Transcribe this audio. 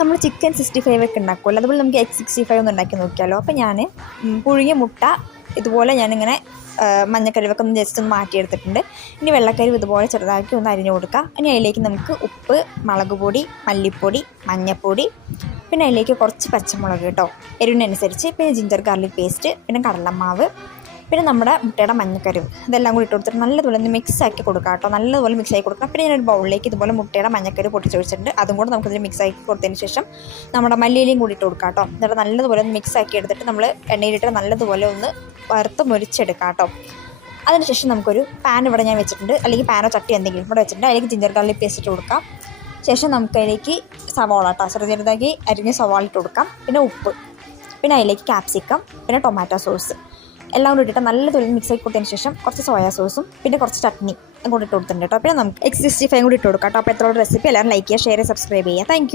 നമ്മൾ ചിക്കൻ 65 ഒക്കെ ഉണ്ടാക്കുമല്ലോ, അതുപോലെ നമുക്ക് എഗ് 65 ഒന്ന് ഉണ്ടാക്കി നോക്കിയാലോ. അപ്പോൾ ഞാൻ പുഴുങ്ങിയ മുട്ട ഇതുപോലെ ഞാനിങ്ങനെ മഞ്ഞക്കരുവൊക്കെ ഒന്ന് ജസ്റ്റ് ഒന്ന് മാറ്റിയെടുത്തിട്ടുണ്ട്. ഇനി വെള്ളക്കരുവ് ഇതുപോലെ ചെറുതാക്കി ഒന്ന് അരിഞ്ഞു കൊടുക്കുക. ഇനി അതിലേക്ക് നമുക്ക് ഉപ്പ്, മുളക് പൊടി, മല്ലിപ്പൊടി, മഞ്ഞൾപ്പൊടി, പിന്നെ അതിലേക്ക് കുറച്ച് പച്ചമുളക് കേട്ടോ, എരിവിനനുസരിച്ച്, പിന്നെ ജിഞ്ചർ ഗാർലിക് പേസ്റ്റ്, പിന്നെ കടലമാവ്, പിന്നെ നമ്മുടെ മുട്ടയുടെ മഞ്ഞക്കരുവ്, ഇതെല്ലാം കൂടി ഇട്ട് കൊടുത്തിട്ട് നല്ലതുപോലെ ഒന്ന് മിക്സ് ആക്കി കൊടുക്കുക കേട്ടോ. നല്ലതുപോലെ മിക്സ് ആക്കി കൊടുക്കുക. പിന്നെ ഞാനൊരു ബൗളിലേക്ക് ഇതുപോലെ മുട്ടയുടെ മഞ്ഞക്കരുവ് പൊട്ടിച്ചൊഴിച്ചിട്ടുണ്ട്. അതും കൂടെ നമുക്കിതിൽ മിക്സ് ആക്കി കൊടുത്തതിന് ശേഷം നമ്മുടെ മല്ലിയിലയും കൂടി ഇട്ട് കൊടുക്കുക കേട്ടോ. എന്നിട്ട് നല്ലതുപോലെ ഒന്ന് മിക്സ് ആക്കി എടുത്തിട്ട് നമ്മൾ എണ്ണയിലിട്ട് നല്ലതുപോലെ ഒന്ന് വറുത്ത് മുരിച്ചെടുക്കുക കേട്ടോ. അതിനുശേഷം നമുക്കൊരു പാൻ ഇവിടെ ഞാൻ വെച്ചിട്ടുണ്ട്, അല്ലെങ്കിൽ പാനോ ചട്ടി എന്തെങ്കിലും ഇവിടെ വെച്ചിട്ടുണ്ട്. അതിലേക്ക് ജിഞ്ചർ ഗാർലിക് പേസ്റ്റ് ഇട്ട് കൊടുക്കാം. ശേഷം നമുക്കതിലേക്ക് സവാള കേട്ടോ, ചെറുതാക്കി അരിഞ്ഞ് സവാള ഇട്ട് കൊടുക്കാം. പിന്നെ ഉപ്പ്, പിന്നെ അതിലേക്ക് ക്യാപ്സിക്കം, പിന്നെ ടൊമാറ്റോ സോസ് എല്ലാം കൂടി ഇട്ടിട്ട് നല്ലതുപോലെ മിക്സ് ആക്കി കൊടുത്തതിന് ശേഷം കുറച്ച് സോയാ സോസും പിന്നെ കുറച്ച് ചട്നി കൂടി ഇട്ട് കൊടുത്തിട്ടുണ്ട് കേട്ടോ. പിന്നെ നമുക്ക് എഗ് 65 കൂടി ഇട്ട് കൊടുക്കാം കേട്ടോ. അപ്പോൾ എത്ര റെസിപ്പി എല്ലാവരും ലൈക്ക് ചെയ്യുക, ഷെയർ ചെയ്യുക, സബ്സ്ക്രൈബ് ചെയ്യുക. താങ്ക്